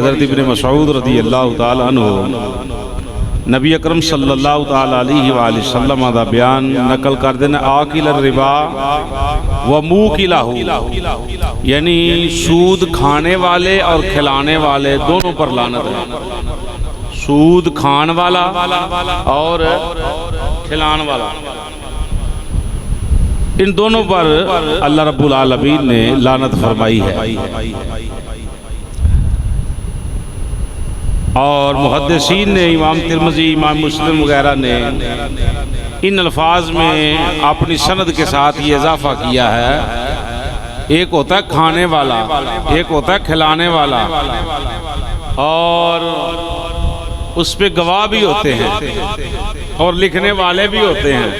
حضرت ابن مسعود رضی اللہ تعالی عنہ نبی اکرم صلی اللہ تعالی علیہ وآلہ وسلم دا بیان نقل کر دینا آکل الربا و موکلہ، یعنی سود کھانے والے اور کھلانے والے دونوں پر لعنت ہے۔ سود کھان والا اور کھلان والا، ان دونوں پر اللہ رب العالمین نے لعنت فرمائی ہے۔ اور محدثین نے، امام ترمذی، امام مسلم وغیرہ نے ان الفاظ میں اپنی سند کے ساتھ یہ اضافہ کیا ہے، ایک ہوتا ہے کھانے والا، ایک ہوتا ہے کھلانے والا، اور اس پہ گواہ بھی ہوتے ہیں اور لکھنے والے بھی ہوتے ہیں۔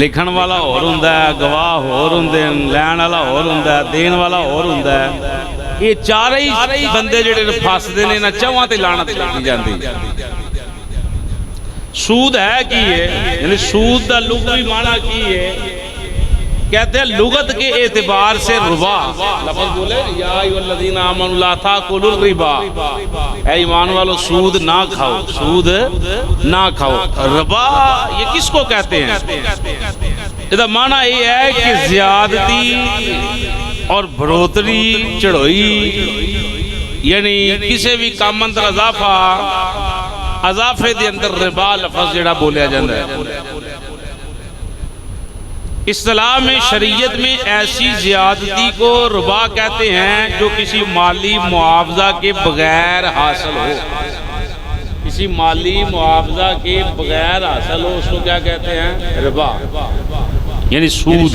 لکھن والا اور ہوندا ہے، گواہ اور ہوندے ہیں، لین والا اور ہوندا ہے، دین والا اور ہوندا ہے۔ یہ چار ہی بندے جڑے فاسدے نے، نہ چواں تے لعنت لگی جاندی۔ سود ہے کی ہے، یعنی سود دا لغوی معنی کی ہے، کہتے ہیں لغت کے اعتبار سے ربا، لفظ بولے یا ایھا الذین آمنوا لا تاکلوا الربا، اے ایمان والو سود نہ کھاؤ، سود نہ کھاؤ۔ ربا یہ کس کو کہتے ہیں؟ اس کا معنی یہ ہے کہ زیادتی اور بڑھوتری، چڑھوئی، یعنی کسی بھی کام اندر اضافے دے اندر ربا لفظ جڑا بولیا جاندہ ہے۔ اصطلاح میں، شریعت میں ایسی زیادتی کو ربا کہتے ہیں جو کسی مالی معاوضہ کے بغیر حاصل ہو۔ کسی مالی معاوضہ کے بغیر حاصل ہو، اس کو کیا کہتے ہیں؟ ربا، یعنی سود۔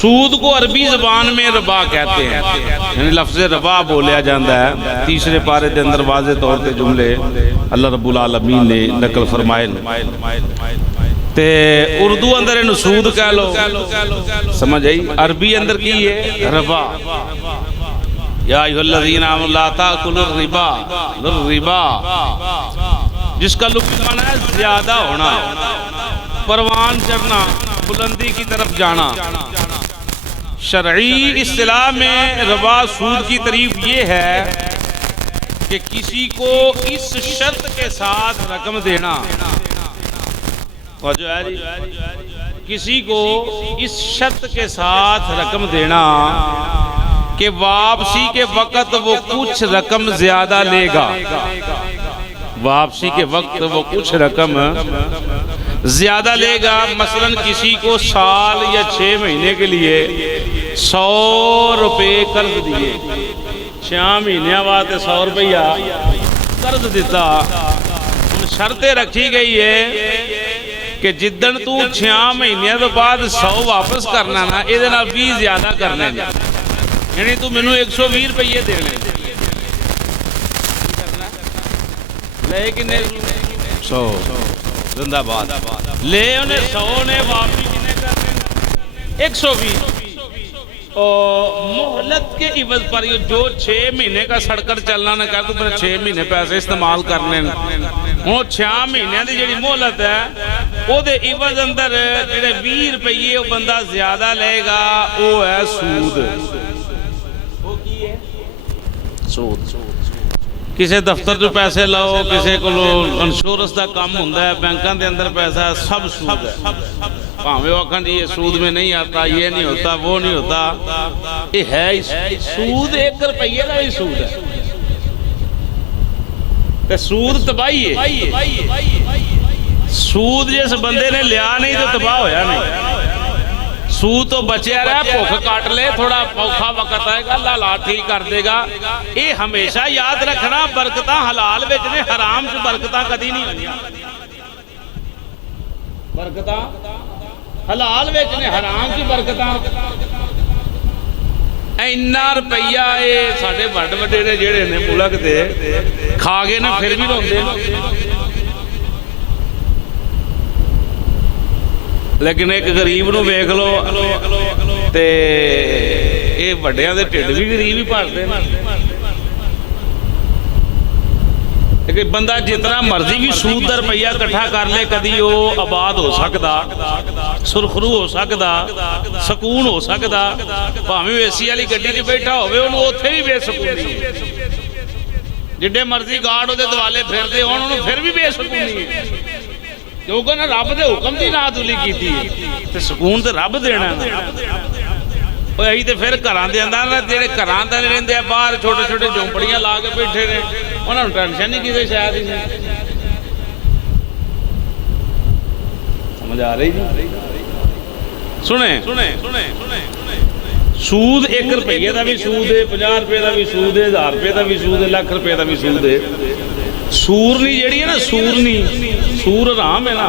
سود کو عربی زبان میں ربا کہتے ہیں، یعنی لفظ ربا بولیا جاندہ ہے۔ تیسرے پارے دے اندر واضح طور تے جملے اللہ رب العالمین نے نقل فرمائے۔ تے اردو اندر انہوں سود کہہ لو، سمجھ آئی؟ عربی اندر کی ہے ربا، یا ایھا الذین آمنوا لا تاکلوا الربا، الربا جس کا لغوی معنی ہے زیادہ ہونا، پروان چڑھنا، بلندی کی طرف جانا۔ شرعی اصطلاح میں ربا سود کی تعریف یہ ہے کہ کسی کو اس شرط کے ساتھ رقم دینا، کسی کو اس شرط کے ساتھ رقم دینا کہ واپسی کے وقت وہ کچھ رقم زیادہ لے گا، واپسی کے وقت وہ کچھ رقم زیادہ لے گا۔ مثلا کسی کو سال یا 6 مہینے کے لیے 100 روپے قرض دیے، 6 مہینے بعد 100 روپیہ قرض دیتا، شرطیں رکھی گئی ہے کہ جدن تو 6 مہینے تو بعد 100 واپس کرنا نا، یہ 20 زیادہ کرنے، یعنی تو میں 120 روپیے دینے، لیکن 100 زندہ باد لے انہیں 100 نے واپسی کنے کرنے 120۔ مہلت کے عوض پر جو 6 مہینے کا سڑ کر چلنا نہ کر، تو پھر 6 مہینے پیسے استعمال کرنے، وہ 6 مہینے دی جڑی مہلت ہے وہ دے عوض اندر جڑے 20 روپیے وہ بندہ زیادہ لے گا، وہ ہے سود۔ وہ کی ہے؟ سود۔ کسی دفتر جو پیسے لاؤ، کسی کو انشورنس دا کام ہوندہ ہے، بینکاں دے اندر پیسہ ہے، سب سود ہے۔ پاہمیں وقت یہ سود میں نہیں آتا، یہ نہیں ہوتا، وہ نہیں ہوتا، یہ ہے سود۔ 1 روپیے کا بھی سود ہے، کہ سود تباہی ہے۔ سود جس بندے نے لیا نہیں تو تباہ ہویا نہیں۔ سود تو بچے رہا، بھوک کاٹ لے، تھوڑا اوکھا وقت آئے گا، اللہ لا ٹھیک کر دے گا۔ یہ ہمیشہ یاد رکھنا، برکتاں حلال وچ نے، حرام چ برکتاں کدی نہیں ہوندی۔ برکتاں حلال وچ نے، حرام چ برکتاں۔ اینا روپیہ اے ساڈے بڑے وڈے نے جڑے نے ملک دے کھا گئے نے، پھر بھی روندے۔ لیکن ایک غریب نو ویکھ لو تے اے وڈیاں دے ٹھڈ بھی غریب ہی بھردے نے۔ لیکن بندہ جتنا مرضی بھی سود دا روپیہ اکٹھا کر لے، کدی وہ آباد ہو سکدا، سرخرو ہو سکدا، سکون ہو سکدا، بھاویں اے سی والی گڈی 'چ بیٹھا ہوے، انہوں اوتھے بھی بے سکونی ہے۔ ਜਿੱਡੇ ਮਰਜ਼ੀ ਗਾਰਡ ਉਹਦੇ ਦੁਆਲੇ ਫਿਰਦੇ ਹੋਣ ਉਹਨੂੰ ਫਿਰ ਵੀ ਬੇਸਕੂਨੀ ਹੈ, ਕਿਉਂਕਿ ਨਾ ਰੱਬ ਦੇ ਹੁਕਮ ਦੀ ਨਾਦੁਲੀ ਕੀਤੀ ਹੈ ਤੇ ਸਕੂਨ ਤੇ ਰੱਬ ਦੇਣਾ। ਉਹ ਅਸੀਂ ਤੇ ਫਿਰ ਘਰਾਂ ਦੇ ਅੰਦਰ ਜਿਹੜੇ ਘਰਾਂ ਦਾ ਰਹਿੰਦੇ ਆ ਬਾਹਰ ਛੋਟੇ ਛੋਟੇ ਝੌਂਪੜੀਆਂ ਲਾ ਕੇ ਬੈਠੇ ਨੇ, ਉਹਨਾਂ ਨੂੰ ਟੈਨਸ਼ਨ ਨਹੀਂ ਕਿਸੇ ਸ਼ਾਇਦ ਹੀ ਸਮਝ ਆ ਰਹੀ ਜੀ। ਸੁਣੇ ਸੂਦ 1 ਰੁਪਏ ਦਾ ਵੀ ਸੂਦ ਹੈ, 50 ਰੁਪਏ ਦਾ ਵੀ ਸੂਦ ਹੈ, 1000 ਰੁਪਏ ਦਾ ਵੀ ਸੂਦ ਹੈ, ਲੱਖ ਰੁਪਏ ਦਾ ਵੀ ਸੂਦ ਹੈ। ਸੂਰਨੀ ਜਿਹੜੀ ਹੈ ਨਾ, ਸੂਰਨੀ ਸੂਰ ਹਰਾਮ ਹੈ ਨਾ,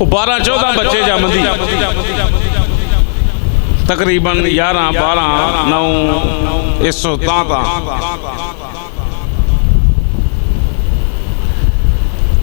ਉਹ 12-14 ਬੱਚੇ ਜੰਮਦੀ ਤਕਰੀਬਨ 11-12-9 100 ਤਾਂ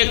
1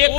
1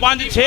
5-6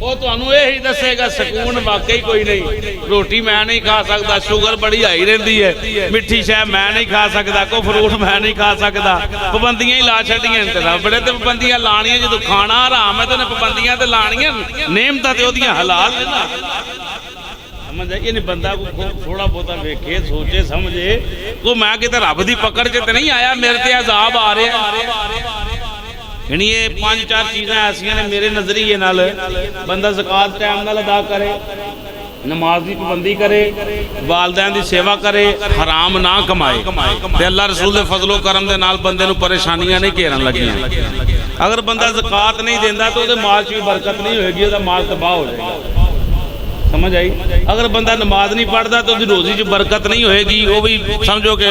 وہ تمہیں یہی دسے گا سکون واقعی کوئی نہیں. روٹی میں نہیں کھا سکتا, شوگر بڑی ہائی رہتی ہے, میٹھی شے میں نہیں کھا سکتا, کوئی فروٹ میں نہیں کھا سکتا, پابندیاں ہی لا چھڑیاں. بڑے تو پابندیاں لانیاں, جدو کھانا حرام ہے تو انہیں پابندیاں تے لانیاں, نعمتاں تے اودیاں حلال نے نا. سمجھ آئی نہیں؟ بندہ کو تھوڑا بہت ویکھے سوچے سمجھے کو میں کتے رب دی پکڑ چ تے نہیں آیا میرے تے عذاب آ رہے ہیں. یعنی یہ 5-4 چیزیں ایسیاں نے میرے نظریے نال. بندہ زکات ٹائم نال ادا کرے, نماز دی پابندی کرے, والدین دی سیوا کرے, حرام نہ کمائے, تے اللہ رسول دے فضل و کرم دے نال بندے نو پریشانیاں نہیں گھیرن لگیاں. اگر بندہ زکات نہیں دیندا تو دے مال چ برکت نہیں ہوئے گی, او دا مال تباہ ہو جائے گا. سمجھ آئی؟ اگر بندہ نماز نہیں پڑھتا تو روزی چ برکت نہیں ہوئے گی. وہ بھی سمجھو کہ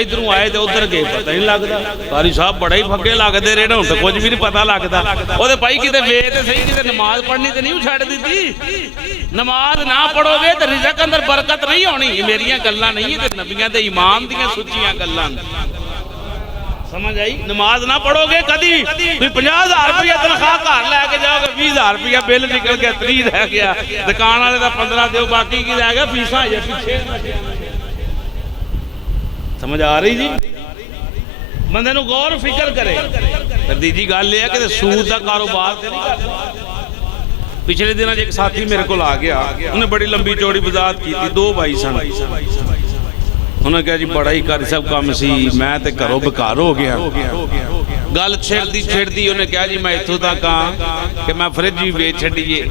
ادھروں آئے تو ادھر گئے, پتہ نہیں لگتا. قاری صاحب بڑے ہی پھگے لگتے رہے, ہوں تو کچھ بھی نہیں پتہ لگتا. وہ بھائی کتے ویت صحیح, کتے نماز پڑھنی تو نہیں چھڈ دیتی. نماز نہ پڑھو گے تو رزق اندر برکت نہیں ہونی. یہ میریاں گلاں نہیں, تے نبیاں دے امام دیاں سچیاں گلاں. سمجھ آئی؟ نماز نہ پڑھو گے کدی 50,000 روپیہ تنخواہ گھر لے کے جاؤ گے, 20,000 روپیہ بل نکل گیا, 30 رہ گیا, دکان والے دا 15 دیو, باقی کی رہ گیا فیساں یا پیچھے. سمجھ آ رہی جی؟ بندے نو غور فکر کرے. تیجی گل یہ ہے کہ سود دا کاروبار تے نہیں کرتا. پچھلے دنوں ایک ساتھی میرے کو آ گیا, انہیں بڑی لمبی چوڑی وضاحت کی تھی. 2 بھائی سن, انہوں نے کہا جی بڑا ہی کر سب کام سی, میں تے گھروں بیکار ہو گیا. گل چھڑتی انہیں کہا جی میں اتھوں تک ہاں کہ میں فریج بھی بیچ چھڑیے.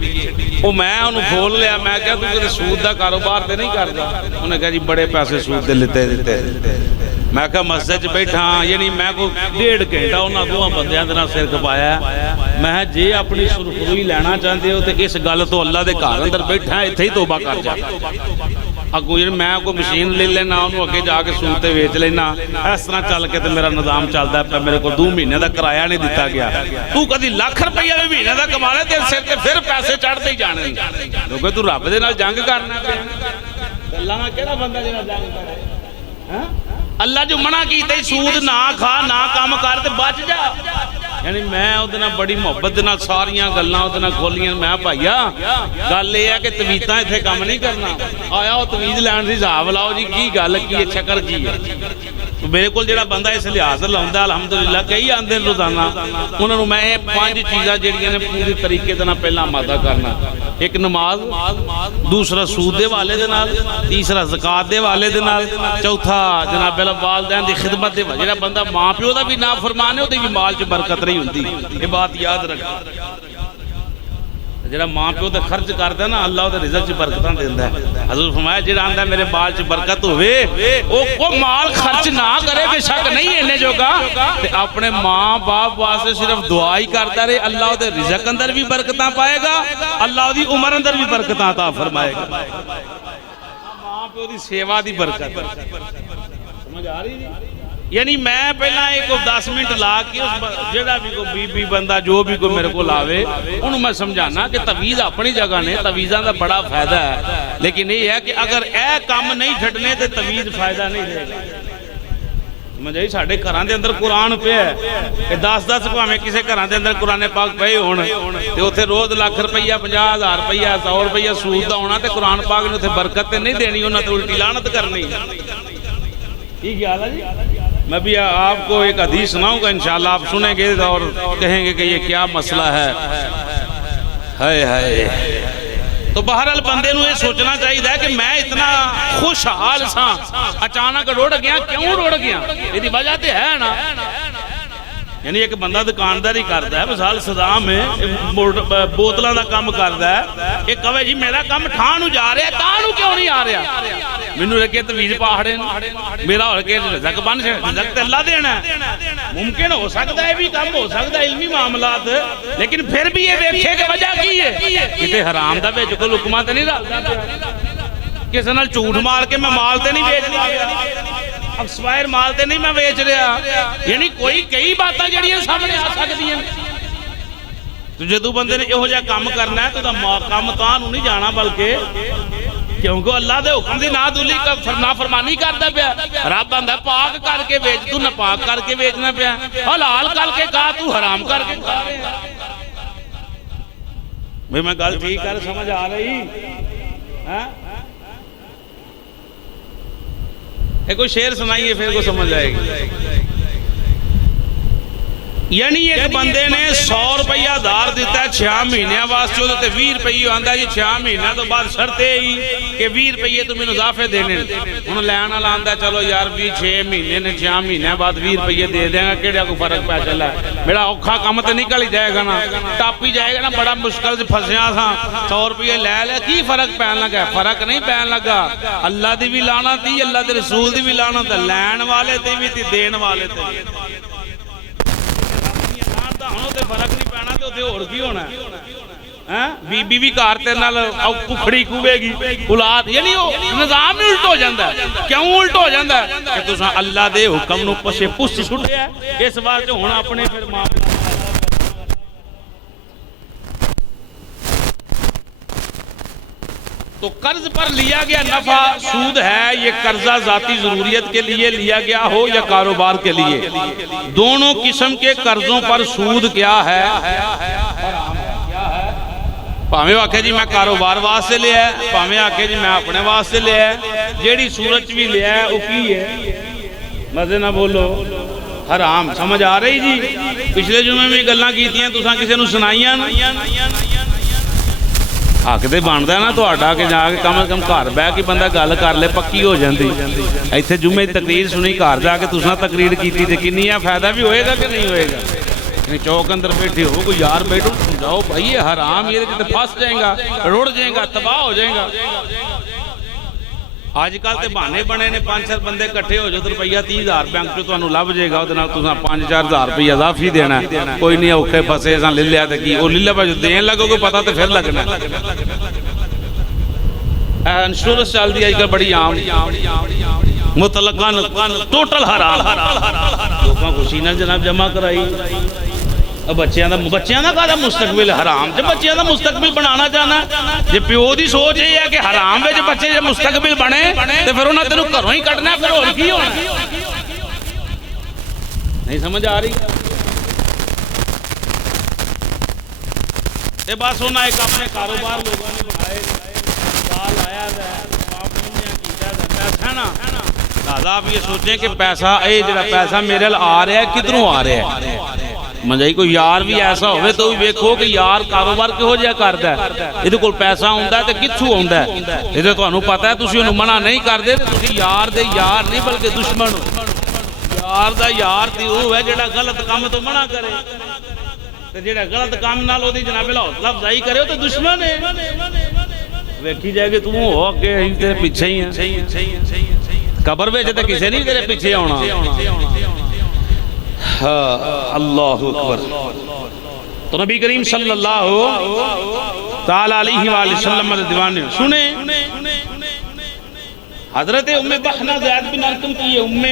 وہ میں انہوں کھول لیا, میں کہا تو کہتے سود دا کاروبار تے نہیں کرتا. انہوں نے کہا جی بڑے پیسے سود دے لیتے. میں کہا مسجد بیٹھا ہاں, یعنی میں کو 1.5 گھنٹہ انہوں دوہاں بندیاں دے نال سر کھپایا. میں جے اپنی سرخروئی لینا چاہتے ہو تو اس گل تو اللہ دے گھر اندر بیٹھا ہے, اتھے ہی توبہ کر جا. اگوں میں کوئی مشین لے لینا, انہوں اگے جا کے سوتے ویچ لینا. اس طرح چل کے تو میرا نظام چلتا ہے. میرے کو 2 مہینے دا کرایہ نہیں دیتا گیا. تو کدی لاکھ روپیہ بھی مہینے دا کما لے, تیرے سر تے پھر پیسے چڑھتے ہی جانے, کیونکہ تو رب دے نال جنگ کرنا پیا. اللہ نال کیڑا بندہ جڑا جنگ کرے؟ اللہ جو منع کیتے سود نہ کھا, نہ کام کر تے بچ جا. یعنی میں ادھنا بڑی محبت دینا ساریاں گلاں ادھنا کھولیاں. میں بھائیا گل یہ ہے کہ تویتاں اتنے کام نہیں کرنا. آیا وہ تویت لین سی حساب لاؤ جی کی گل کی ہے, چکر کی ہے. میرے کو جڑا بندہ اس لحاظ لاؤندا الحمدللہ کئی آندے روزانہ, انہوں نے میں 5 چیزاں جڑیاں نے پوری طریقے دے نال پہلا آمادہ کرنا. ایک نماز, دوسرا سود دے والے دے نال, تیسرا زکات دے والے دے نال, چوتھا جناب والدین دی خدمت دے. جڑا بندہ ماں پیو دا بھی نافرمان ہے, اودے بھی مال چ برکت نہیں ہوندی. یہ بات یاد رکھنا. جڑا ماں پیو تے خرچ کردا نا, اللہ دے رزق چ برکتاں دیندا ہے. حضور فرمایا جڑا آندا میرے مال چ برکت ہوے, او مال خرچ نہ کرے, بے شک نہیں اینے جوگا, تے اپنے ماں باپ واسطے صرف دعا ہی کرتا رہے. اللہ دے رزق اندر بھی برکتاں پائے گا, اللہ دی عمر اندر بھی برکتاں عطا فرمائے گا. ماں پیو دی سیوا دی برکت. سمجھ آ رہی ہے؟ یعنی میں پہلا ایک 10 منٹ لا کے جڑا بھی کوئی بی بندہ جو بھی کوئی میرے کو لاوے انہوں میں سمجھانا کہ تویز اپنی جگہ نے, تویزاں دا بڑا فائدہ ہے. لیکن یہ ہے کہ اگر اے کام نہیں چھٹنے تو تویز فائدہ نہیں دے گا. سمجھائی ساڑھے گھراں دے اندر قرآن پہ ہے کہ 10 پاویں کسے گھراں دے اندر قرآن پاک پے ہون تے اوتھے روز لاکھ روپیہ 50,000 روپیہ 100 روپیہ سود دا ہونا تے قرآن پاک نے اوتھے برکت تے نہیں دینی, انہاں تے الٹی لعنت کرنی. ٹھیک خیال ہے جی؟ میں بھی آپ کو ایک حدیث سناؤں گا انشاءاللہ, آپ سنیں گے اور کہیں گے کہ یہ کیا مسئلہ ہے. ہائے ہائے. تو بہرحال بندے نو یہ سوچنا چاہیے کہ میں اتنا خوشحال سا, اچانک روڑ گیا. کیوں روڑ گیا؟ یہ وجہ تے ہے نا. یعنی ایک بندہ دکانداری کرتا ہے, مثال صدام ہے, بوتلاں دا کام کرتا ہے, ایک کہے جی میرا کام ٹھانو جا رہا ہے, تانو کیوں نہیں آ رہا؟ مینوں لگے تویز پاڑے میرا ہو کے رزق بن سے, رزق تے اللہ دینا ہے. ممکن ہو سکتا ہے بھی کم ہو سکتا ہے علمی معاملات, لیکن پھر بھی یہ دیکھے کہ وجہ کی ہے. کتے حرام دا وچ کوئی لقمہ تے نہیں رلدا, کسے نال جھوٹ مار کے میں مال تے نہیں بیچ رہا, ایکسپائر مال تے نہیں میں بیچ رہا. یعنی کوئی کئی باتاں جڑیاں سامنے آ سکتی ہیں. تو جدو بندے نے یہو جہا کام کرنا ہے تو کام تاں نوں نہیں جانا, بلکہ کیونکہ اللہ دے حکم دی نادولی کا نافرمانی کردا پیا. رب بندہ پاک کر کے بیچ, تو ناپاک کر کے بیچنا پیا. حلال کر کے کہا, تو حرام کر کے کھا رہے ہیں. بھئی میں گل ٹھیک کر سمجھ آ رہی ہاں؟ ایک کوئی شعر سنائیے پھر کو سمجھ آئے گی. یعنی ایک بندے نے 100 روپیہ دار دیتا ہے 6 مہینے واسطے تے 20 روپیے آندا جی 6 مہینے تو بعد شرط ہی کہ 20 روپیے تو مینوں اضافے دینے. ہن لین والا آندا چلو یار 6 مہینے نے 6 مہینے بعد 20 روپیے دے دیں گا کیڑا کوئی فرق پہ چلا ہے. میرا اوکھا کام تے نکل ہی جائے گا نا, ٹاپ ہی جائے گا نا, بڑا مشکل سے پھسیا تھا 100 روپیے لے لے کی فرق پین لگا؟ فرق نہیں پین لگا. اللہ دی بھی لعنت تھی, اللہ دے رسول دی بھی لعنت, لین والے تے بھی تے دین والے تے بھی. تے فرق نہیں پینا تے اوتھے ہور کی ہونا ہے؟ بی بی بھی گھر تیرے نال ککھڑی کوے گی اولاد, یعنی وہ نظام ہی الٹ ہو جاندا ہے. کیوں الٹ ہو جاندا ہے؟ کہ تساں اللہ دے حکم نو پچھے پس چھڈیا ہے, اس واسطے ہن اپنے پھر معاملہ. تو قرض پر لیا گیا نفع سود ہے. یہ قرضہ ذاتی ضروریت کے لیے لیا گیا ہو یا کاروبار کے لیے, دونوں قسم کے قرضوں پر سود کیا ہے؟ پاویں آکھے جی میں کاروبار واسطے لیا ہے, پاویں آکھے جی میں اپنے واسطے لیا ہے, جیڑی صورت بھی لیا ہے وہ کی ہے؟ مزے نہ بولو, حرام. سمجھ آ رہی جی؟ پچھلے جمعے میں گلاں کیتیاں تساں کسے نوں سنائیاں نا؟ حق تے بندا ہے نا تہاڈا کہ جا کے کم از کم گھر بیٹھ کے بندہ گل کر لے, پکی ہو جاندی. ایتھے جمعے دی تقریر سنی, گھر جا کے تساں تقریر کیتی تے کنی ہے فائدہ بھی ہوئے گا کہ نہیں ہوئے گا؟ چوک اندر بیٹھے ہو کوئی یار بیٹھو جاؤ بھائی یہ حرام, یہ تے پھنس جائے گا, رڑ جائے گا, تباہ ہو جائے گا. آج کل تے بہانے بنے نے 5-4 بندے کٹھے ہو جاؤ تو روپیہ 30,000 بینک چوں تانوں لب جائے گا, اودے نال تساں 5-4 ہزار روپیہ اضافی دینا ہے. کوئی نہیں اوکھے پھسے اساں لے لیا تے کی او لے لیا جو دین لگو گے پتہ تے پھر لگنا. انشورنس چل دی اج کل بڑی عام, مطلقاً ٹوٹل حرام. لوکاں کو سینہ جناب جمع کرائی, بچیاں دا کہا مستقبل حرام. جب بچیاں دا مستقبل بنانا چاہنا, جی پیو دی سوچ یہ ہے کہ حرام ہے, جب بچے جب مستقبل بنے تو پھر انہاں تینوں گھروں ہی کٹنا, پھر اور کی ہونا؟ نہیں سمجھ آ رہی؟ یہ بس انہاں ایک اپنے کاروبار لوگوں نے بنائے, سال آیا ہے پیسہ نا, لہذا آپ یہ سوچیں کہ پیسہ اے جڑا پیسہ میرے آ رہا ہے کدھروں آ رہا ہے؟ مجھے کوئی یار بھی ایسا ہوئے تو بھی دیکھو کہ یار کاروبار کہو جہا کردا ہے, یہ کول پیسہ ہوندا ہے تے کتھوں ہوندا ہے؟ یہ تے تانوں پتہ ہے, تسی اونوں منع نہیں کردے, تسی یار دے یار نہیں بلکہ دشمن ہو. یار دا یار تے او ہے جڑا غلط کام تو منع کرے, تے جڑا غلط کام نال اودی جناب حوصلہ افزائی کرے او تے دشمن ہے. ویکھی جائے کہ تو ہو کے تیرے پیچھے ہی ہیں, قبر وچ تے کسے نہیں تیرے پیچھے آنا. اللہ اکبر. تو نبی کریم صلی اللہ تعالی علیہ وآلہ وسلم دیوانے سنیں, حضرت ام بحنہ زید بن ارقم کی ام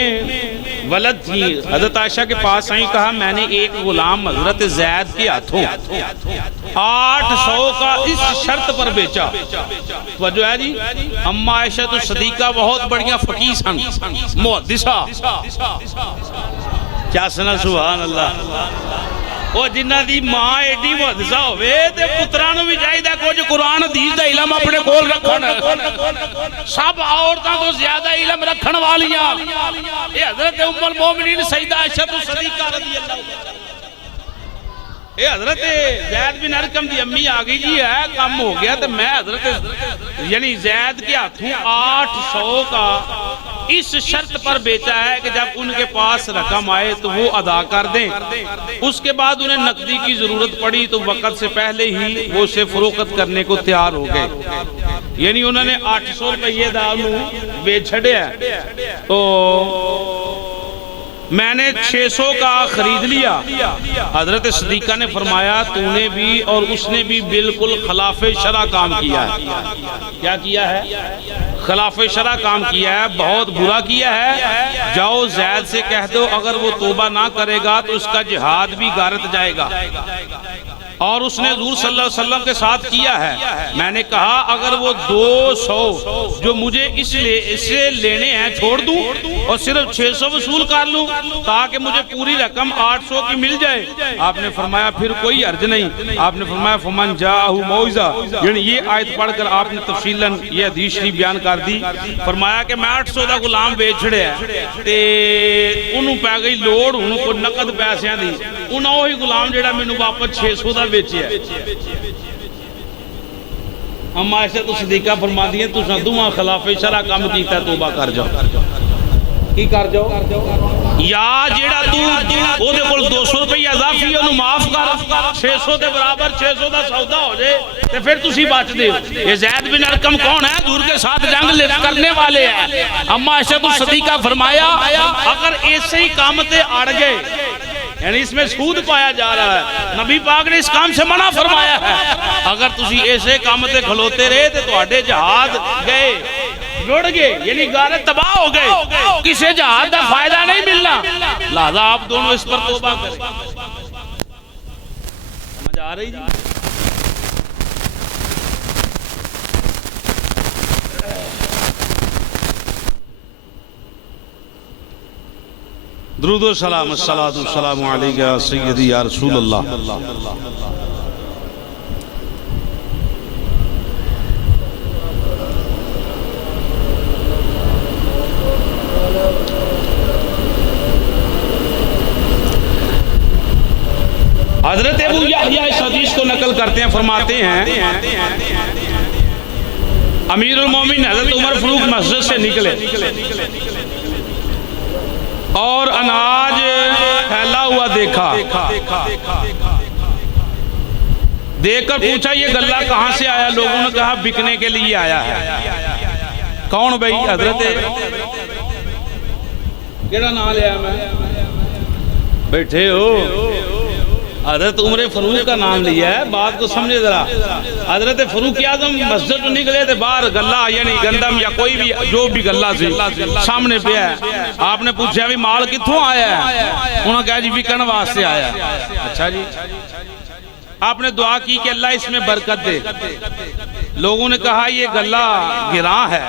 ولد تھی. حضرت عائشہ کے پاس آئیں, کہا میں نے ایک غلام حضرت زید کے ہاتھوں 800 کا اس شرط پر بیچا. توجہ ہے جی, اما عائشہ تو صدیقہ بہت بڑیاں فقیہ سن, محدثہ. کیا سنا سبحان اللہ. وہ جنہ دی ماں ایڈی محدثہ ہوئے تے پترانوں بھی چاہیے کچھ قرآن حدیث دا علم اپنے کول رکھن, سب عورتاں تو زیادہ علم رکھن والیاں. یہ حضرت ام المومنین سیدہ عائشہ صدیقہ رضی اللہ عنہا, یہ حضرت زید بن ارقم دی امی آگئی جی ہے کام ہو گیا, تو میں حضرت یعنی زید کے ہاتھوں 800 کا اس شرط پر بیچا ہے کہ جب ان کے پاس رقم آئے تو وہ ادا کر دیں. اس کے بعد انہیں نقدی کی ضرورت پڑی تو وقت سے پہلے ہی وہ اسے فروخت کرنے کو تیار ہو گئے. یعنی انہوں نے 800 روپے دا انہوں بیچ چھڑیا, تو میں نے 600 کا خرید لیا. حضرت صدیقہ نے فرمایا تو نے بھی اور اس نے بھی بالکل خلاف شرع کام کیا ہے. کیا کیا ہے؟ خلاف شرع کام کیا ہے, بہت برا کیا ہے. جاؤ زید سے کہہ دو اگر وہ توبہ نہ کرے گا تو اس کا جہاد بھی غارت جائے گا. اور اس نے حضور صلی اللہ علیہ وسلم کے ساتھ کیا ہے. میں نے کہا اگر وہ 200 جو مجھے اس سے لینے ہیں چھوڑ دوں اور صرف 600 وصول کر لوں تاکہ مجھے پوری رقم 800 کی مل جائے. آپ نے فرمایا پھر کوئی حرج نہیں. آپ نے فرمایا فمن جاءہ موعظہ، یعنی یہ آیت پڑھ کر آپ نے تفصیلاً یہ حدیث شریف بیان کر دی. فرمایا کہ میں 800 دا غلام بیچ چھڑیا تے انہوں پہ گئی لوڑ، انہوں کو نقد پیسیاں دی، انہوں وہی غلام جڑا میں واپس 600 دا بیچیا. اما عائشہ تو صدیقہ فرما دی ہیں تو دوہاں خلاف شرع کام کیتا ہے، توبہ کر جاؤ. کی کر جاؤ؟ یا جیڑا تو او دے کول 200 روپے اضافی انہوں معاف کر، 600 دے برابر 600 دا سودا ہو جائے تے پھر تسی بچ دے. یہ زید بن ارقم کون ہے؟ حضور کے ساتھ جنگ کرنے والے ہیں. اما عائشہ تو صدیقہ فرمایا اگر ایسے ہی کام تے اڑ گئے، یعنی اس میں سود پایا جا رہا ہے، نبی پاک نے اس کام سے منع فرمایا ہے. اگر تسی ایسے کام تے کھلوتے رہے تو تواڈے جہاد گئے، لڑ گئے، یعنی غارت تباہ ہو گئے، کسے جہاد دا فائدہ نہیں ملنا. لہذا آپ دونوں اس پر توبہ کریں. سمجھ آ رہی جی؟ درود و سلام، الصلاۃ والسلام علیک یا سیدی یا رسول اللہ. حضرت ابو یحییٰ اس حدیث کو نقل کرتے ہیں، فرماتے ہیں امیر المومنین حضرت عمر فاروق مسجد سے نکلے اور اناج پھیلا ہوا دیکھا. دیکھ کر پوچھا یہ غلہ کہاں سے آیا؟ لوگوں نے کہا بکنے کے لیے آیا ہے. کون بھائی؟ حضرت کیڑا نام لیا میں؟ بیٹھے ہو؟ حضرت عمر فاروق کا نام لیا ہے، بات کو سمجھے ذرا. حضرت فاروق اعظم مسجد میں نکلے تھے، باہر غلہ یعنی گندم یا کوئی بھی جو بھی غلہ سے سامنے پہ ہے. آپ نے پوچھا بھی مال کتھوں آیا ہے؟ انہوں نے کہا جی وکن واسطے آیا. اچھا جی. آپ نے دعا کی کہ اللہ اس میں برکت دے. لوگوں نے کہا یہ غلہ گراں ہے،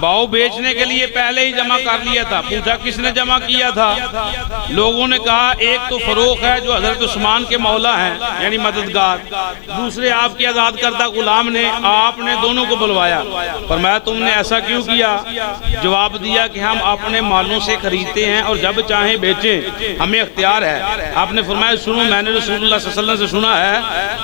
باؤ بیچنے کے لیے پہلے ہی جمع کر لیا تھا. پوچھا کس نے جمع کیا تھا؟ لوگوں نے کہا ایک تو فروخ ہے جو حضرت عثمان کے مولا ہیں یعنی مددگار، دوسرے آپ کے آزاد کردہ غلام نے. آپ نے دونوں کو بلوایا، فرمایا تم نے ایسا کیوں کیا؟ جواب دیا کہ ہم اپنے مالوں سے خریدتے ہیں اور جب چاہیں بیچیں، ہمیں اختیار ہے. آپ نے فرمایا سنو، میں نے رسول اللہ صلی اللہ علیہ وسلم سے سنا ہے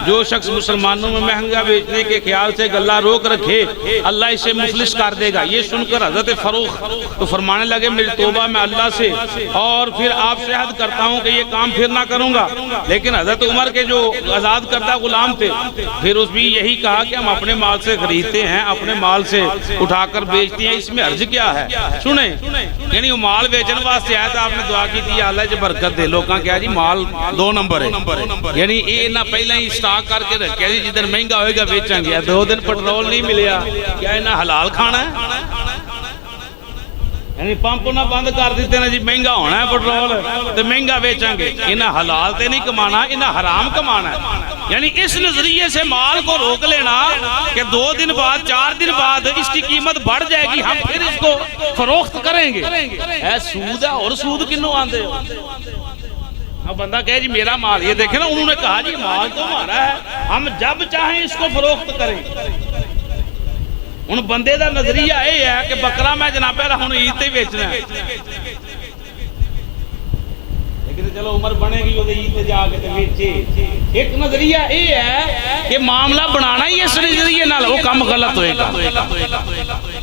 جو شخص مسلمانوں میں مہنگا بیچنے کے خیال سے غلہ روک رکھے اللہ اسے مفلس کر دے گا. یہ سن کر حضرت فاروق تو فرمانے لگے میری توبہ میں اللہ سے اور پھر آپ سے عہد کرتا ہوں کہ یہ کام پھر نہ کروں گا. لیکن حضرت عمر کے جو آزاد کردہ غلام تھے پھر اس بھی یہی کہا کہ ہم اپنے مال سے خریدتے ہیں، اپنے مال سے اٹھا کر بیچتے ہیں، اس میں عرض کیا ہے؟ سنیں، یعنی وہ مال بیچن واسطے آیا تھا. آپ نے دعا کی تھی اللہ جی برکت دے. لوگاں کیا جی مال 2 نمبر ہے، یعنی یہ نہ پہلے ہی سٹاک کر کے رکھیا جی جدھر مہنگا ہوئے گا بیچیں گے. 2 دن پٹرول نہیں ملیا، کیا انہاں حلال کھانا ہے؟ یعنی پمپ نہ بند کر دیتے نا جی مہنگا ہونا ہے پٹرول تو مہنگا بیچیں گے. انہیں حلال تے نہیں کمانا، انہیں حرام کمانا ہے. یعنی اس نظریے سے مال کو روک لینا کہ 2 دن بعد 4 دن بعد اس کی قیمت بڑھ جائے گی، ہم پھر اس کو فروخت کریں گے. اے سود ہے، اور سود کنوں آندے ہو؟ اب بندہ کہے جی میرا مال، یہ دیکھیں نا انہوں نے کہا جی مال تو ہمارا ہے، ہم جب چاہیں اس کو فروخت کریں. ان بندے دا نظریہ یہ ہے کہ بکرا میں جناب ہوں عید تے بیچنا ہے، لیکن چلو عمر بنے گی وہ عید تے جا کے بیچے. ایک نظریہ یہ ہے کہ معاملہ بنانا ہی اس نظریے نال وہ کام غلط ہوئے گا.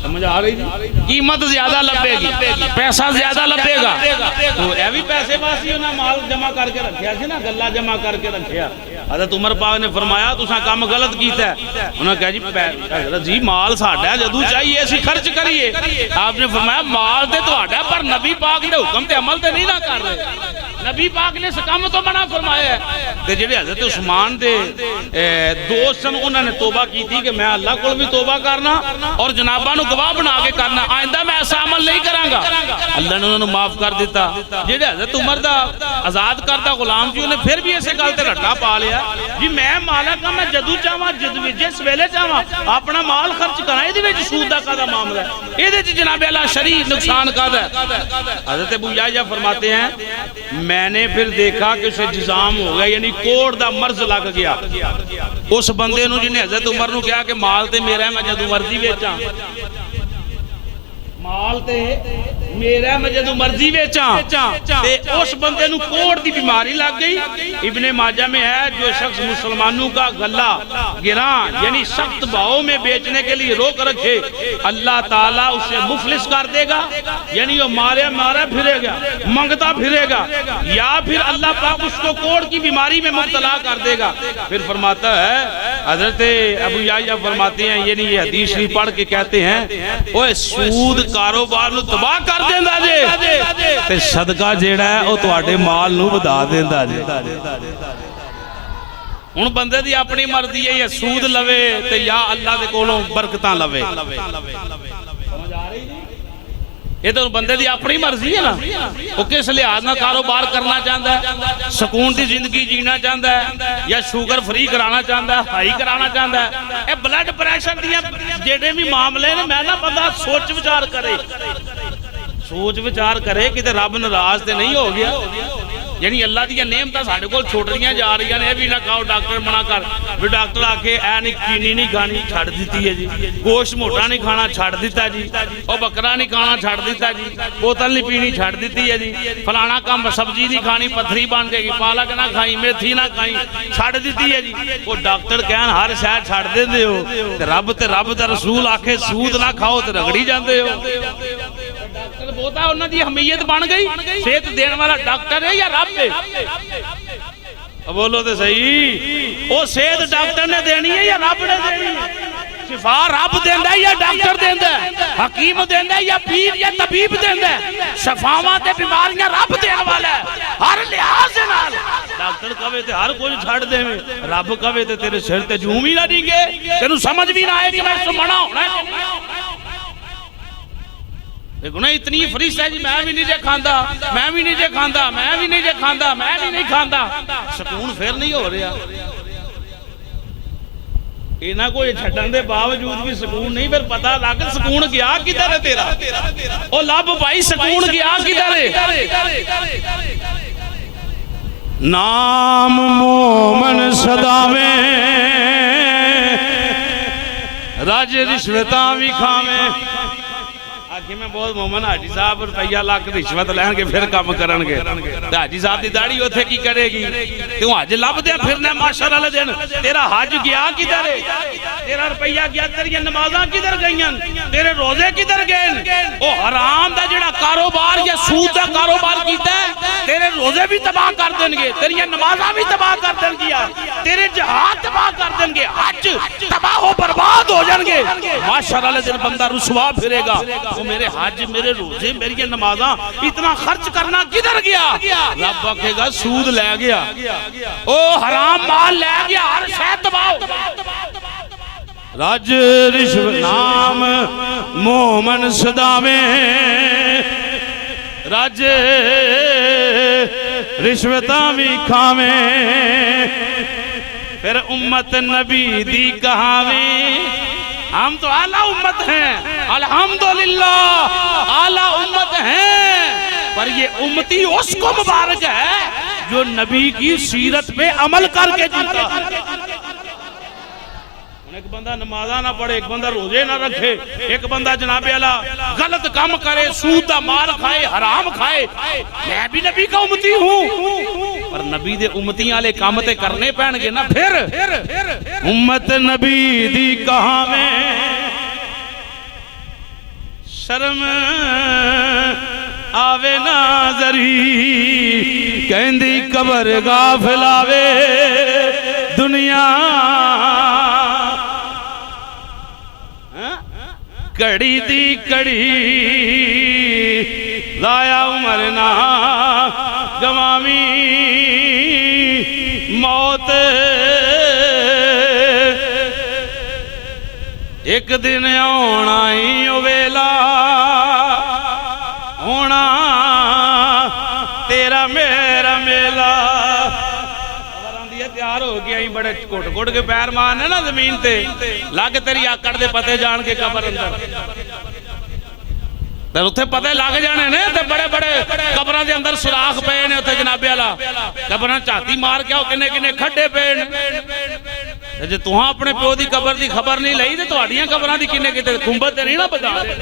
سمجھ آ رہی جی؟ قیمت زیادہ لبے گی، پیسہ زیادہ لبے گا. تو اے بھی پیسے باسی انہاں مال جمع کر کے رکھیا سی نا، گلہ جمع کر کے رکھیا. حضرت عمر پاک نے فرمایا تساں کام غلط کیتا ہے. انہوں نے کہا جی حضرت جی مال ساڈا ہے، جدوں چاہیے اسی خرچ کریے. آپ نے فرمایا مال تے تہاڈا پر نبی پاک دے حکم تے عمل تے نہیں نہ کر رہے. نبی پاک نے اس کام تو منع فرمایا ہے. تے جڑے حضرت عثمان دے دوست سن انہوں نے توبہ کی تھی کہ میں اللہ کو بھی توبہ کرنا اور جناباں نو گواہ بنا کے کرنا، آئندہ میں ایسا عمل نہیں کراں گا۔ اللہ نے انہوں نے معاف کر دیتا۔ جڑے حضرت عمر دا آزاد کردہ غلام جی انہیں پھر بھی ایسے گل تے رٹا پا لیا جی میں مالک ہاں، میں جدو چاہواں جس ویلے چاہواں اپنا مال خرچ کراں، یہ سود دا کا معاملہ ہے، یہ جناب اللہ شرعی نقصان کا ہے۔ حضرت ابو یحییٰ فرماتے ہیں میں نے پھر دیکھا کہ اسے جزام ہو گیا، یعنی کوڑ دا مرض لگ گیا اس بندے نو جنہیں حضرت عمر نو کہا کہ مال تے میرا ہے میں جدو مرضی بیچاں، مال تے میرا ہے میں جدو مرضی بیچاں، تے اس بندے نو کوڑ دی بیماری لگ گئی۔ ابن ماجہ میں ہے جو شخص مسلمانوں کا غلہ گراں یعنی سخت بھاؤ میں بیچنے کے لیے روک رکھے اللہ تعالیٰ اسے مفلس کر دے گا، یعنی وہ مارا پھرے گا، منگتا پھرے گا، یا پھر اللہ پاک اس کو کوڑ کی بیماری میں مبتلا کر دے گا۔ پھر فرماتا ہے حضرت ابو یحییٰ فرماتے ہیں یعنی یہ حدیث شریف پڑھ کے کہتے ہیں اوہ سود کاروبار نو تباہ کر دیندا جے تے صدقہ جیڑا ہے او تواڈے مال نو ودا دیندا جے۔ ہن بندے دی اپنی مرضی ہے یا سود لوے تے یا اللہ دے کولوں برکتاں لوے، سمجھ آ رہی نہیں؟ یہ تو بندے دی اپنی مرضی ہے نا، وہ کس لحاظ نہ کاروبار کرنا چاہتا ہے، سکون دی زندگی جینا چاہتا ہے یا شوگر فری کرانا چاہتا ہے، ہائی کرانا چاہتا ہے۔ اے بلڈ پریشر دیا جیڑے بھی معاملے نے میں نہ بندہ سوچ وچار کرے، سوچ وچار کرے کہ رب ناراض تے نہیں ہو گیا، یعنی اللہ دیا نعمتاں ساڈے کول چھوٹ رہی جا رہی ہیں، بھی نہ کھاؤ ڈاکٹر منع کر، بھی ڈاکٹر آ کے اے نہیں چینی نہیں کھانی چھڑ دیتی ہے جی، گوشت موٹا نہیں کھانا چھڑ دیتا جی، اور بکرا نہیں کھانا چھڑ دیتا جی، بوتل نہیں پینی چھڑ دیتی ہے جی، فلانا کام سبزی نہیں کھانی پتھری بن جائے گی، پالک نہ کھائی میتھی نہ کھائی چھڑ دیتی ہے جی۔ وہ ڈاکٹر کہن ہر شے چھڑ دیندے ہو تے رب دا رسول آکھے سود نہ کھاؤ تے رگڑی جاندے ہو۔ ڈاکٹر بہتا انہاں دی اہمیت بن گئی، صحت دین والا ڈاکٹر ہے یا رب ہے؟ بولو تے صحیح، وہ صحت ڈاکٹر نے دینی ہے یا رب نے دینی ہے؟ شفا رب دیندا ہے یا ڈاکٹر دیندا ہے؟ حکیم دیندا ہے یا پیر یا طبیب دیندا ہے؟ شفاواں تے بیماریاں رب دین والا ہے ہر لحاظ نال۔ ڈاکٹر کہے تے ہر کچھ چھڑ دیویں، رب کہے تے تیرے سر تے جوں بھی نہ ڈگے، تینوں سمجھ بھی نہ آئے کہ میں اس سے منع ہونا ہے۔ دیکھو نا اتنی فرشت ہے جی میں بھی نہیں جے کھاندا، میں بھی نہیں جے کھاندا، میں بھی نہیں جے کھاندا، میں بھی نہیں کھاندا، سکون پھر نہیں ہو رہا۔ اینا کوئی چھڑن دے باوجود بھی سکون نہیں، پھر پتہ لگ سکون گیا کدھر ہے تیرا؟ او لب بھائی سکون گیا کدھر ہے؟ نام مومن صداویں راج رشوتاں بھی کھاویں۔ آکھی میں بہت مومن حاجی صاحب روپیہ لاکھ رشوت لین کے پھر کام کرن گے، تے حاجی صاحب دی داڑھی اوتھے کی کرے گی؟ تو حج لب دیا پھرنا معاشر والے دن، تیرا حج گیا کدھر ہے؟ تیرا روپیہ گیا، تیری نمازاں کدھر گئیاں؟ تیرے روزے کدھر گئے؟ او حرام دا جڑا کاروبار یا سود دا کاروبار کیتا ہے تیرے روزے بھی تباہ کر دیں گے، تیری نمازاں بھی تباہ کر دیں گے، تیرے جہاد تباہ کر دیں گے، حج تباہ و برباد ہو جائیں گے۔ معاشر والے دن بندہ رسوا پھرے گا، میرے حج میرے روزے میری نمازاں اتنا خرچ کرنا کدھر گیا؟ رب کہے گا سود لے گیا، او حرام مال لے گیا، ہر شے تباہ۔ راج رشوت نام مومن صداویں راج رشوتاں بھی کھاویں، پھر امت نبی دی کہاویں۔ ہم تو اعلیٰ امت ہیں، الحمدللہ اعلیٰ امت ہیں، پر یہ امتی اس کو مبارک ہے جو نبی کی سیرت پہ عمل کر کے جیتا۔ ایک بندہ نمازہ نہ پڑھے، ایک بندہ روزے نہ رکھے، ایک بندہ جناب اللہ غلط کام کرے، سود دا مال کھائے، حرام کھائے، میں بھی نبی کا امتی ہوں، پر نبی دے امتیاں لے کام تے کرنے پہن گے نا۔ پھر امت نبی دی کہاویں شرم آوے ناظری کہندی قبر غافل آوے دنیا کڑی دی کڑی ضائع عمر نہ گوامی موت ایک دن آنا ہی ویلا ہونا تیرا میرا میلا تیار ہو گیا ہی بڑے کٹ کٹ کے پیر مارنے نا زمین تے لگ تیری آکڑ دے پتے جان کے قبر اندر اتنے پتے لگ جانے نے تے بڑے بڑے قبران دے اندر سراخ پے نے اتنے جنابے والا قبران چاہتی مار کے کنے کنے کھڈے پے نے جے تہاں اپنے پیو دی قبر دی خبر نہیں لئی تے تہاڈیاں قبران دی کنے کنے گنبد تے نہیں نا بتا دے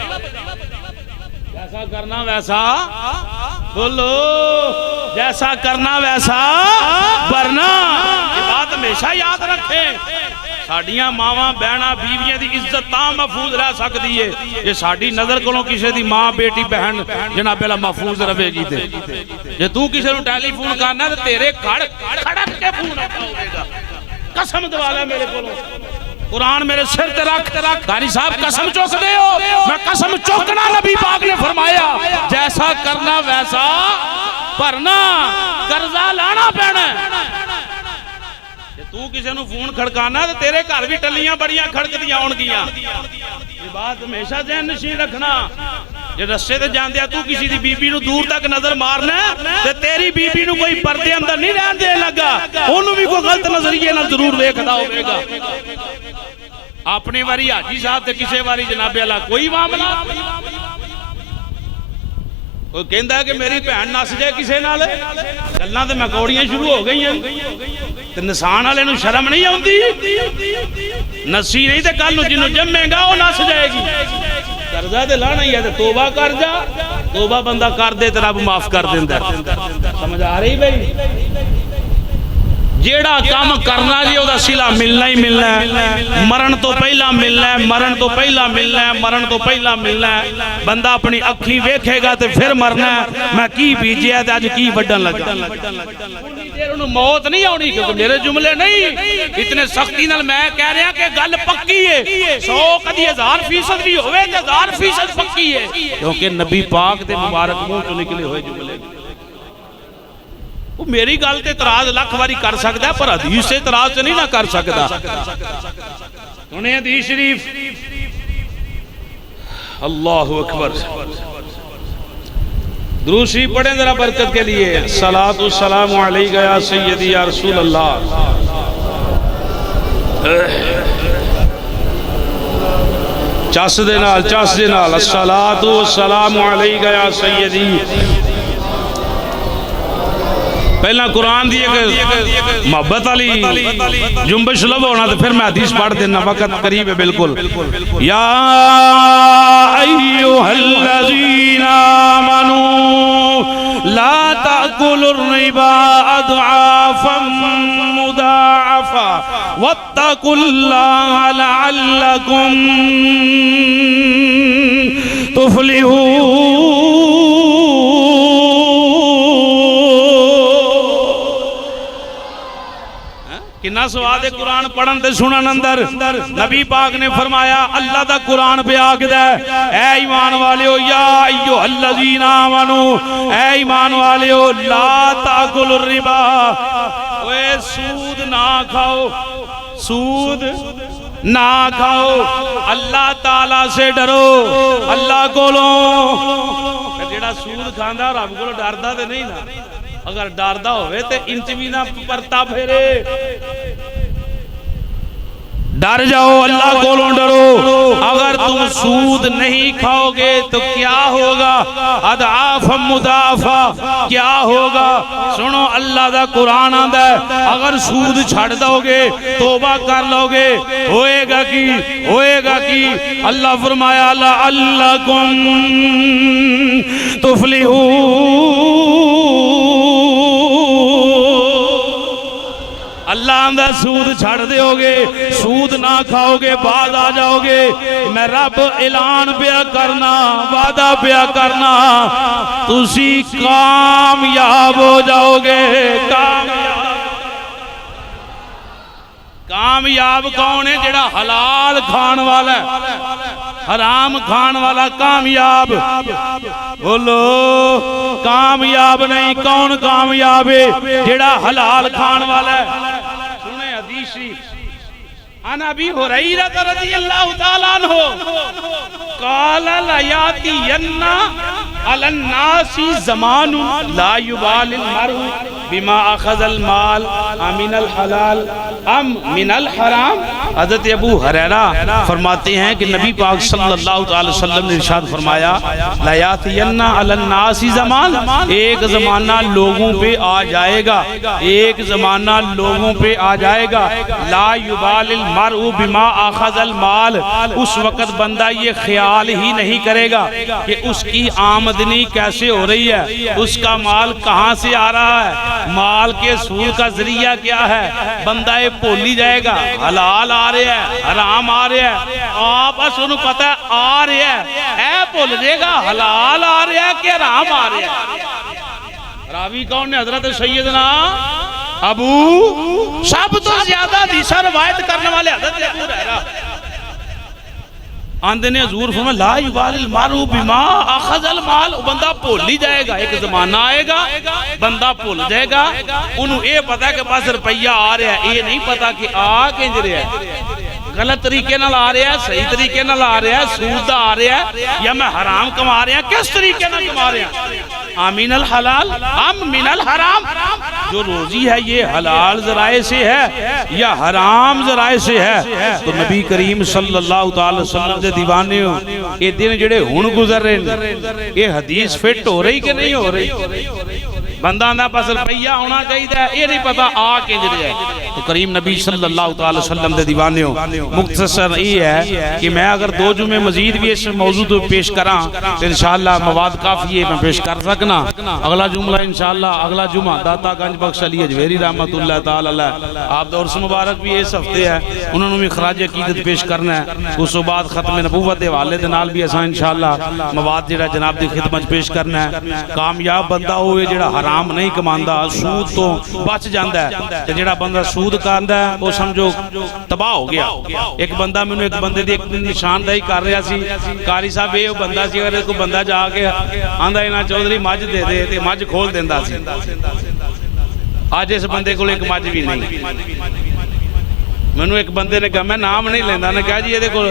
جیسا کرنا ویسا بولو جیسا کرنا ویسا برنا یہ بات ہمیشہ یاد رکھیں ساڑیاں ماواں بہناں بیویاں دی عزت تاں محفوظ رہ سکتی ہے یہ ساڑی نظر کولوں کسے دی ماں بیٹی بہن جناب پہلا محفوظ رہے گی تے جے تو کسے نوں ٹیلی فون کرنا تے تیرے کھڑک کے فون ہوئے گا قسم دوالا میرے کولوں قرآن میرے سر تے رکھ قاری صاحب قسم چوک دے ہو میں قسم چوکنا نبی پاک نے فرمایا جیسا کرنا ویسا پرنا قرضہ لانا پینا تو کسی نو فون کھڑکانا تو تیرے گھر بھی ٹلیاں بڑیاں کھڑک دیا ہون گیا یہ بات ہمیشہ ذہن نشین رکھنا جے رستے تے جان دیا تو کسی دی بی بی نو دور تک نظر مارنا تے تیری بی بی نو کوئی پردے اندر نہیں رہن دے لگا انہوں بھی کوئی غلط نظریے نہ ضرور دیکھتا ہوئے گا اپنی واری حاجی صاحب تے کسے واری جناب اللہ کوئی معاملہ وہ کہندہ ہے کہ میری بہن نس جائے کسے نالے گلاں تے مکوڑیاں شروع ہو گئی ہیں تے نسان والے نو شرم نہیں آوندی نسی نہیں تے کل نو جنوں جمے گا وہ نس جائے گی قرضہ تے لانا ہی ہے تے توبہ کر جا توبہ بندہ کر دے تے رب معاف کر دیندا سمجھ آ رہی بھائی جیڑا کام کرنا جی وہ صلہ ملنا ہی ملنا ہے مرن تو پہلا ملنا ہے مرن تو پہلا ملنا ہے مرن تو پہلا ملنا ہے بندہ اپنی اکھی ویکھے گا تے پھر مرنا ہے میں کی بیجیا ہے تے آج کی وڈن لگا انہوں موت نہیں آنی کیونکہ میرے جملے نہیں اتنے سختی نال میں کہہ رہا کہ گل پکی ہے 100 کدی 1000% بھی ہوئے تے 1000% پکی ہے کیونکہ نبی پاک دے مبارک منہ تو نکلے ہوئے جملے وہ میری گل تے اعتراض لاکھ واری کر سکتا ہے پر حدیث سے اعتراض نہیں نہ کر سکتا انہیں حدیث شریف اللہ اکبر درود شریف پڑھیں ذرا برکت کے لیے صلاۃ والسلام علیکہ یا سیدی یا رسول اللہ چاس دے نال الصلاۃ والسلام علیکہ یا سیدی پہلا قرآن دی ایک محبت علی جنبش لب ہونا تو پھر میں حدیث پڑھ دینا وقت قریب ہے بالکل یا ایوہ الذین آمنوا لا تأکلوا الربا اضعافا مضاعفا واتقوا اللہ لعلکم تفلحون کنا سواد قرآن پڑھن تے سنن اندر نبی پاک نے فرمایا اللہ دا قرآن پہ آکھ دے اے ایمان والیو یا ایوہ الذین آمنو اے ایمان والیو لا تاکلوا الربا اے سود نہ کھاؤ سود نہ کھاؤ اللہ تعالیٰ سے ڈرو اللہ کولوں جیڑا سود کھاندا رب کولوں ڈردا تے نہیں نا اگر ڈاردہ ہوئے تے انچ بھی نہ پرتا پھیرے ڈر جاؤ اللہ کولوں ڈرو اگر تم سود نہیں کھاؤ گے تو کیا ہوگا اضعاف مضاعفہ کیا ہوگا سنو اللہ دا قرآن آندا ہے اگر سود چھڑ دو گے توبہ کر لو گے ہوئے گا کی اللہ فرمایا لعلکم تفلحون اللہ اندر سود چھڑ دے ہوگے سود نہ کھاؤ گے بعد آ جاؤ گے میں رب اعلان پیا کرنا وعدہ پیا کرنا تسی کامیاب ہو جاؤ گے کامیاب کون ہے جڑا حلال کھان والا ہے حرام کھان والا کامیاب بولو کامیاب نہیں کون کامیاب ہے جڑا حلال کھان والا ہے عن ابی ہریرہ رضی اللہ تعالیٰ عنہ قال لیاتین علی الناس زمان لا یبال المرء بما اخذ المال من الحلال ام من الحرام۔ حضرت ابو ہریرہ فرماتے ہیں کہ نبی پاک صلی اللہ علیہ وسلم نے ارشاد فرمایا لیاتین علی الناس زمان، ایک زمانہ لوگوں پہ آ جائے گا، ایک زمانہ لوگوں پہ آ جائے گا، لا یبال المرء بما اخذ المال، اس وقت بندہ یہ خیال ہی نہیں کرے گا کہ اس کی آمدنی کیسے ہو رہی ہے، اس کا مال کہاں سے آ رہا ہے، مال کے سود کا ذریعہ کیا ہے، بندہ یہ بھول ہی جائے گا حلال آ رہا ہے حرام آ رہا ہے، آپ بس انہوں پتہ ہے آ رہا ہے، اے بھول جائے گا حلال آ رہا ہے کہ حرام آ رہا ہے۔ راوی کون نے؟ حضرت سیدنا ابو، سب تو زیادہ حدیث روایت کرنے والے حضرت ابو ہریرہ آندے نے حضور فرمایا لا یبال المرء بما اخذ المال، بندہ بھول ہی جائے گا، ایک زمانہ آئے گا بندہ بھول جائے گا، انہوں یہ پتا کہ بس روپیہ آ رہا ہے، یہ نہیں پتا کہ آ کنج رہا ہے، غلط طریقے نال آ رہا ہے، صحیح طریقے نال آ رہا ہے، سود آ رہا ہے یا میں حرام کما رہا ہوں، کس طریقے نال کما رہا ہوں، آمین الحلال ام من الحرام، جو روزی ہے یہ حلال ذرائع سے ہے یا حرام ذرائع سے ہے۔ تو نبی کریم صلی اللہ تعالی وسلم دے دیوانے ہو، یہ دن جڑے ہون گزر رہے ہیں، یہ حدیث فٹ ہو رہی کہ نہیں ہو رہی؟ بندہ نہ بس روپیہ ہونا چاہیے، یہ نہیں پتا آ کے جائے۔ تو کریم نبی صلی اللہ تعالی وسلم دے دیوانے ہو، مختصر یہ ہے کہ میں اگر دو جمعے مزید بھی اس موضوع تو پیش کراں تو انشاءاللہ مواد کافی ہے میں پیش کر سکنا۔ اگلا جملہ انشاءاللہ اگلا جمعہ داتا گنج بخش علی اجویری رحمت اللہ تعالی علیہ، آپ دا عرس مبارک بھی اس ہفتے ہے، انہوں نے بھی خراج عقیدت پیش کرنا ہے، اس کے بعد ختم نبوت حوالے دے نال بھی اساں انشاءاللہ مواد جڑا جناب دی خدمت پیش کرنا ہے۔ کامیاب بندہ ہوئے جڑا حرام نہیں کماندا، سود تو بچ جاندا ہے، تے جڑا بندہ سود کاندا ہے وہ سمجھو تباہ ہو گیا۔ ایک بندہ میں نے ایک بندے دی ایک نشاندہی کر رہا سی، قاری صاحب یہ بندہ سی، اگر کوئی بندہ جا کے آندا اینا چودھری مجھ دے دے تے مجھ کھول دیندا سی، آج اس بندے کو ایک مجھ بھی نہیں۔ میں نے ایک بندے نے کہا میں نام نہیں لیندہ، نے کہا جی یہ دیکھو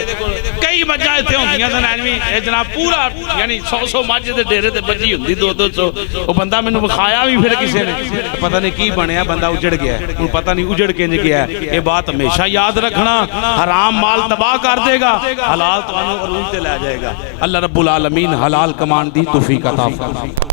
کئی مجھا ایتھے ہوندیاں سن اینوی جناب پورا یعنی 100 مجھ دے ڈیرے تے بجی ہوندی 200 وہ بندہ میں نے بخایا بھی پھر کسے نے، پتہ نہیں کی بنیا، بندہ اجڑ گیا ہے، ان پتہ نہیں اجڑ کے نہیں گیا ہے۔ یہ بات ہمیشہ یاد رکھنا، حرام مال تباہ کر دے گا، حلال تو انہوں عروج تے لے جائے گا۔ اللہ رب العالمین حلال کمان دی توفیق عطا فرمائے۔